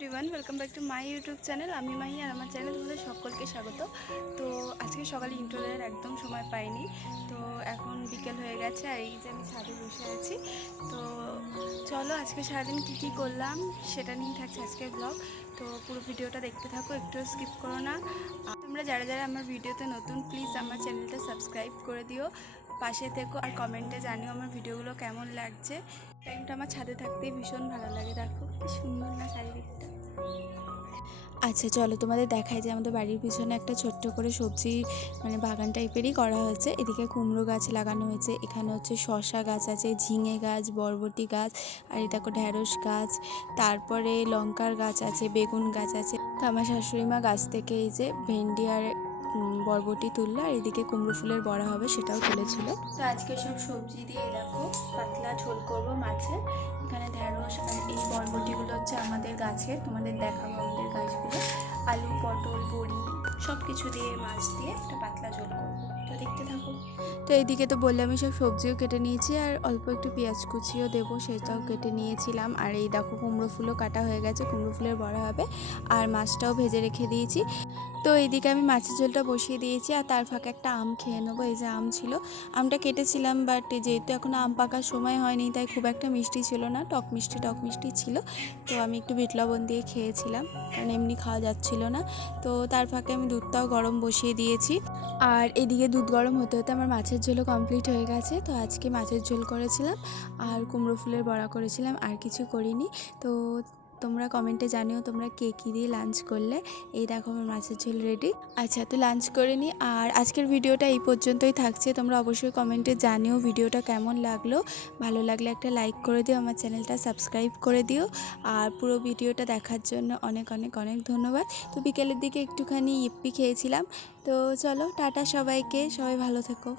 Everyone, welcome back to my YouTube channel. আমি মাহি আর আমার চ্যানেলে তোমাদের সকলকে স্বাগত। তো আজকে সকালে ইন্ট্রো দেওয়ার একদম সময় পাইনি, তো এখন বিকেল হয়ে গেছে আর এই যে আমি ছাদে বসে আছি। তো চলো আজকে সারাদিন কী করলাম সেটা নিয়েই থাকছে আজকের ব্লগ। তো পুরো ভিডিওটা দেখতে থাকো, একটু স্কিপ করো না। আর তোমরা যারা যারা আমার ভিডিওতে নতুন, প্লিজ আমার চ্যানেলটা সাবস্ক্রাইব করে দিও, পাশে থেকো আর কমেন্টে জানিও আমার ভিডিওগুলো কেমন লাগছে। টাইমটা আমার ছাদে থাকতেই ভীষণ ভালো লাগে। দেখো কি সুন্দর না চারিদিকটা। আচ্ছা চলো তোমাদের দেখাই যে আমাদের বাড়ির পিছনে একটা ছোট্ট করে সবজি বাগান টাইপেরই করা হয়েছে। এদিকে কুমড়ো গাছ লাগানো হয়েছে, এখানে হচ্ছে শসা গাছ আছে, ঝিঙে গাছ, বরবটি গাছ, আর এই দেখো ঢ্যাঁড়স গাছ, তারপরে লঙ্কার গাছ আছে, বেগুন গাছ আছে। তো আমার শাশুড়ি মা গাছ থেকে এই যে ভেন্ডি আর বরবটি তুললো, আর এদিকে কুমড়ো ফুলের বড়া হবে সেটাও তুলেছিল। তো আজকে সব সবজি দিয়ে দেখো পাতলা ঝোল করবো মাছের। এখানে ঢ্যাঁড়স আর এই বরবটিগুলো হচ্ছে আমাদের গাছের, তোমাদের দেখাবো আমাদের গাছগুলো। আলু, পটল, বড়ি সব কিছু দিয়ে মাছ দিয়ে একটা পাতলা ঝোল করবো, তো দেখতে থাকো। তো এইদিকে তো বললে আমি সব সবজিও কেটে নিয়েছি আর অল্প একটু পেঁয়াজ কুচিও দেবো, সেটাও কেটে নিয়েছিলাম। আর এই দেখো কুমড়ো ফুলও কাটা হয়ে গেছে, কুমড়ো ফুলের বড়া হবে। আর মাছটাও ভেজে রেখে দিয়েছি। তো এইদিকে আমি মাছের ঝোলটা বসিয়ে দিয়েছি আর তার ফাঁকে একটা আম খেয়ে নেবো। এই যে আম ছিল, আমটা কেটেছিলাম, বাট যেহেতু এখন আম পাকার সময় হয়নি তাই খুব একটা মিষ্টি ছিল না, টক মিষ্টি ছিল। তো আমি একটু বিট লবণ দিয়ে খেয়েছিলাম, কারণ এমনি খাওয়া যাচ্ছিল না। তো তার ফাঁকে আমি দুধটাও গরম বসিয়ে দিয়েছি। আর এদিকে দুধ গরম হতে হতে আমার মাছের ঝোলও কমপ্লিট হয়ে গেছে। তো আজকে মাছের ঝোল করেছিলাম আর কুমড়ো ফুলের বড়া করেছিলাম, আর কিছু করিনি। তো তোমরা কমেন্টে জানিও তোমরা কে কী দিয়ে লাঞ্চ করলে। এই দেখো আমার মাছের ঝোল রেডি। আচ্ছা, তো লাঞ্চ করে নিই। আর আজকের ভিডিওটা এই পর্যন্তই থাকছে। তোমরা অবশ্যই কমেন্টে জানিও ভিডিওটা কেমন লাগলো। ভালো লাগলে একটা লাইক করে দিও, আমার চ্যানেলটা সাবস্ক্রাইব করে দিও। আর পুরো ভিডিওটা দেখার জন্য অনেক অনেক অনেক ধন্যবাদ। তো বিকেলের দিকে একটুখানি ইপ্পি খেয়েছিলাম। তো চলো টাটা সবাইকে, সবাই ভালো থেকো।